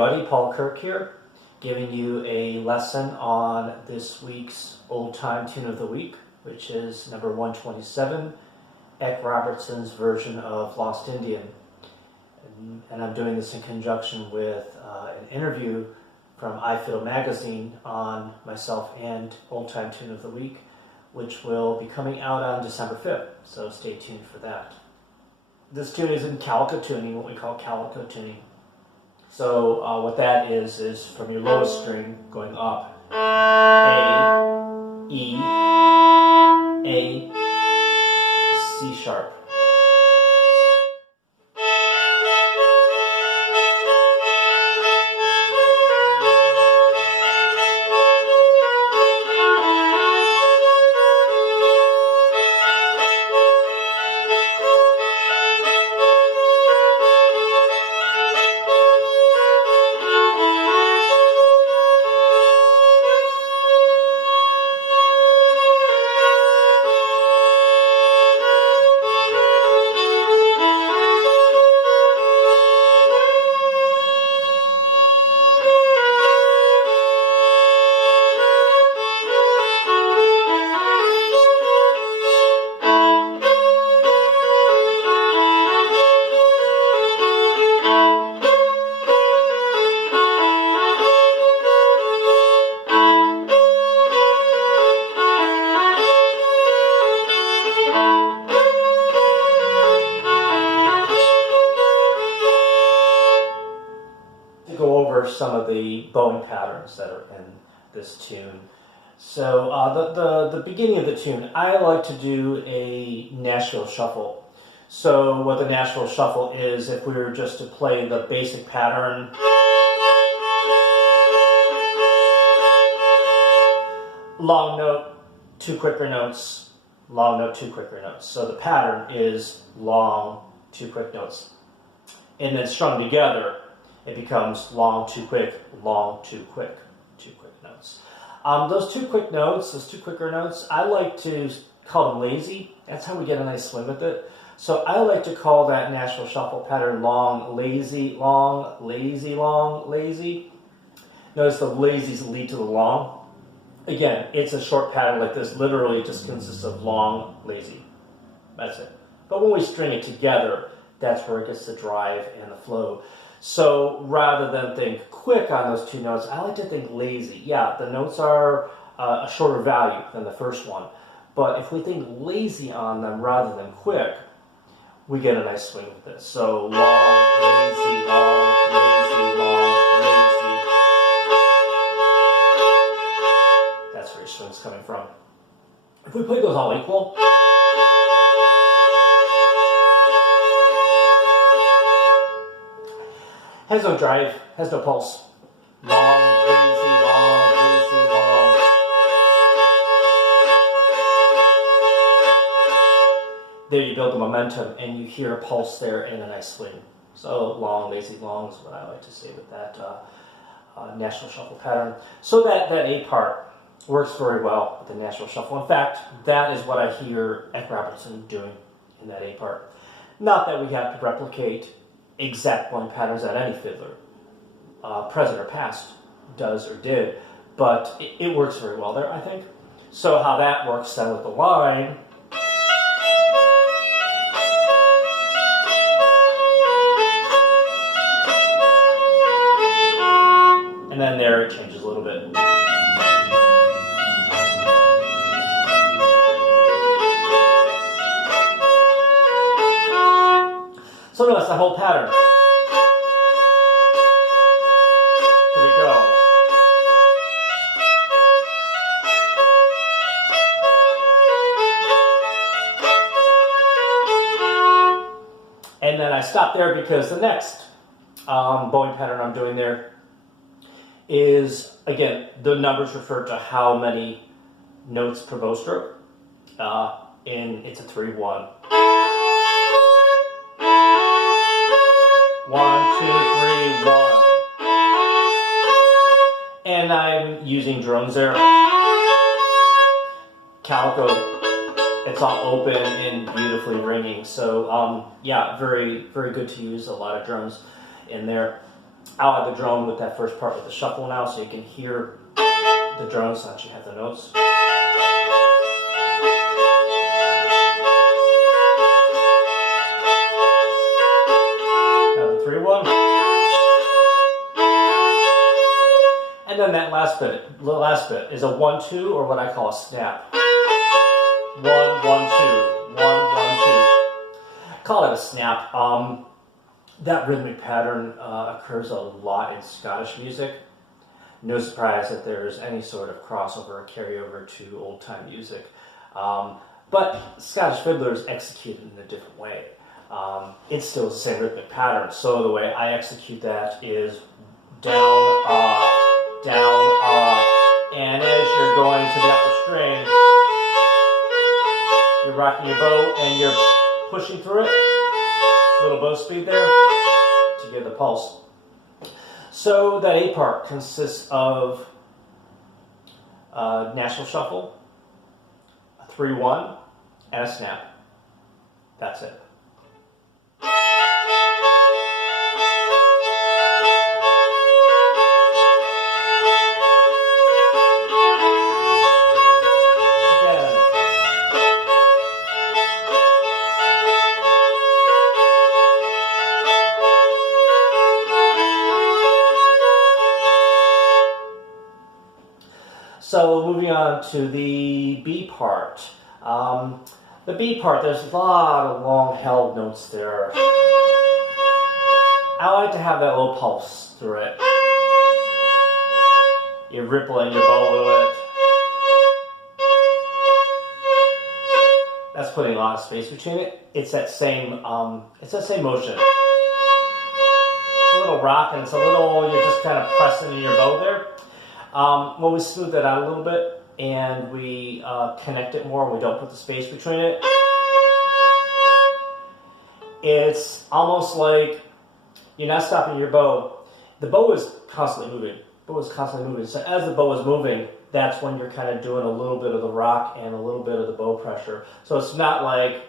everybody, Paul Kirk here, giving you a lesson on this week's Old Time Tune of the Week, which is number 127, Eck Robertson's version of Lost Indian. And I'm doing this in conjunction with an interview from Fiddle magazine on myself and Old Time Tune of the Week, which will be coming out on December 5th, so stay tuned for that. This tune is in calico tuning, what we call calico tuning. So what that is from your lowest string going up, A, E, A, C sharp. Some of the bowing patterns that are in this tune. So the beginning of the tune, I like to do a Nashville shuffle. So what the Nashville shuffle is, if we were just to play the basic pattern, long note, two quicker notes, long note, two quicker notes. So the pattern is long, two quick notes. And then strung together, it becomes long, two quick, long, two quick notes. Those two quick notes, those two quicker notes, I like to call them lazy. That's how we get a nice swing with it. So I like to call that Nashville shuffle pattern long, lazy, long, lazy, long, lazy. Notice the lazies lead to the long. Again, it's a short pattern like this. Literally just consists of long, lazy. That's it. But when we string it together, that's where it gets the drive and the flow. So rather than think quick on those two notes, I like to think lazy. Yeah, the notes are a shorter value than the first one. But if we think lazy on them rather than quick, we get a nice swing with this. So long, lazy, long, lazy, long, lazy. That's where your swing's coming from. If we play those all equal, has no drive, has no pulse. Long, lazy, long, lazy, long. There you build the momentum and you hear a pulse there and a nice swing. So long, lazy, long is what I like to say with that Nashville shuffle pattern. So that A part works very well with the Nashville shuffle. In fact, that is what I hear Eck Robertson doing in that A part. Not that we have to replicate exact blowing patterns that any fiddler, present or past, does or did, but it works very well there, I think. So how that works then with the line, and then there it changes a little bit. So notice the whole pattern. Here we go. And then I stop there because the next bowing pattern I'm doing there is, again, the numbers refer to how many notes per bow stroke. And it's a 3-1. 1, 2, 3, 1. And I'm using drones there. Calico, it's all open and beautifully ringing. So yeah, very, very good to use a lot of drums in there. I'll add the drone with that first part with the shuffle now, so you can hear the drone, so that you have the notes. Now the 3-1. And then that last bit, the last bit is a 1-2, or what I call a snap. 1-1-2, 1-1-2. Call it a snap. That rhythmic pattern occurs a lot in Scottish music. No surprise that there's any sort of crossover or carryover to old-time music. But Scottish fiddlers execute it in a different way. It's still the same rhythmic pattern. So the way I execute that is down, and as you're going to the upper string, you're rocking your bow and you're pushing through it. Little bow speed there to get the pulse. So that A part consists of a national shuffle, a 3-1, and a snap. That's it. So moving on to the B part. The B part, there's a lot of long held notes there. I like to have that little pulse through it. You're rippling your bow a little bit. That's putting a lot of space between it. It's that same motion. It's a little rock, and it's a little, you're just kind of pressing in your bow there. When we smooth that out a little bit and we connect it more, we don't put the space between it, it's almost like you're not stopping your bow. The bow is constantly moving. So as the bow is moving, that's when you're kind of doing a little bit of the rock and a little bit of the bow pressure. So it's not like,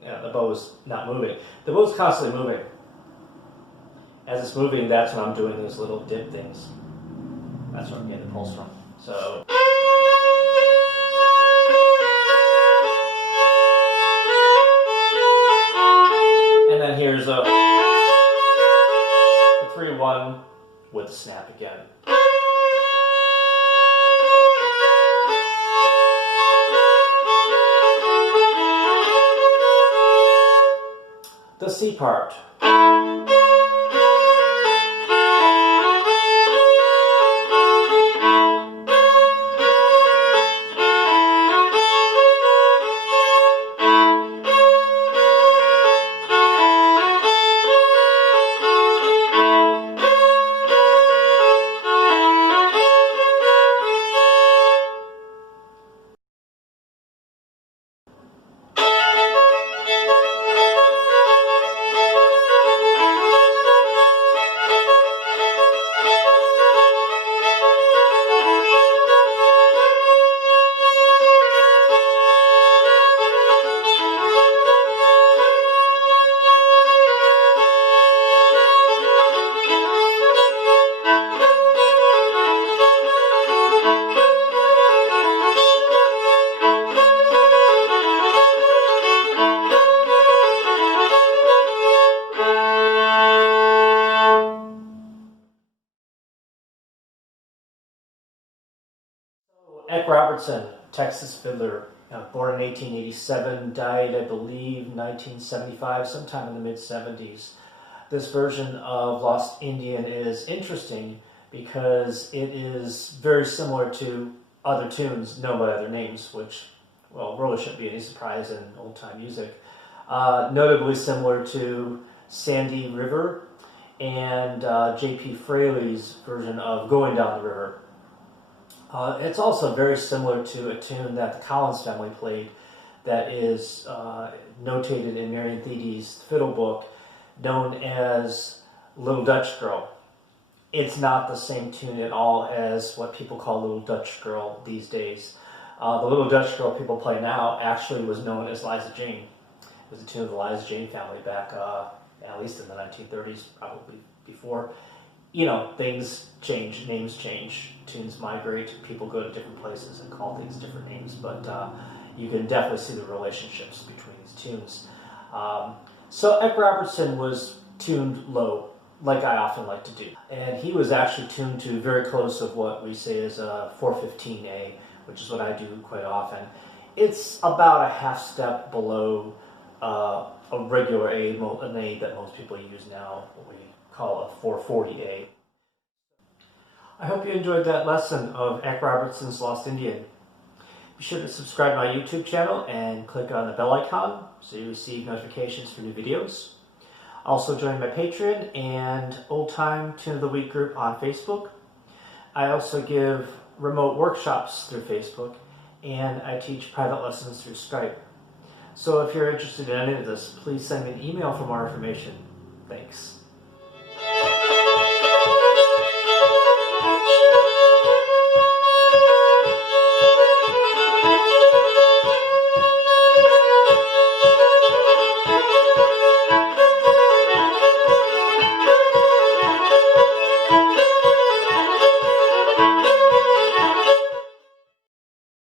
the bow is not moving. The bow is constantly moving. As it's moving, that's when I'm doing those little dip things. That's where I'm getting the pulse from. So. And then here's a 3-1 with the snap again. The C part. Eck Robertson, Texas fiddler, born in 1887, died, I believe, 1975, sometime in the mid-70s. This version of Lost Indian is interesting because it is very similar to other tunes known by other names, which, well, really shouldn't be any surprise in old-time music. Notably similar to Sandy River and J.P. Fraley's version of Going Down the River. It's also very similar to a tune that the Collins family played that is notated in Marion Thedy's Fiddle book, known as Little Dutch Girl. It's not the same tune at all as what people call Little Dutch Girl these days. The Little Dutch Girl people play now actually was known as Liza Jane. It was a tune of the Liza Jane family back at least in the 1930s, probably before. You know, things change, names change, tunes migrate, people go to different places and call things different names, but you can definitely see the relationships between these tunes. So Eck Robertson was tuned low, like I often like to do. And he was actually tuned to very close of what we say is a 415A, which is what I do quite often. It's about a half step below a regular A, an A that most people use now, what we call a 440A. I hope you enjoyed that lesson of Eck Robertson's Lost Indian. Be sure to subscribe to my YouTube channel and click on the bell icon so you receive notifications for new videos. Also join my Patreon and Old Time Tune of the Week group on Facebook. I also give remote workshops through Facebook, and I teach private lessons through Skype. So if you're interested in any of this, please send me an email for more information. Thanks.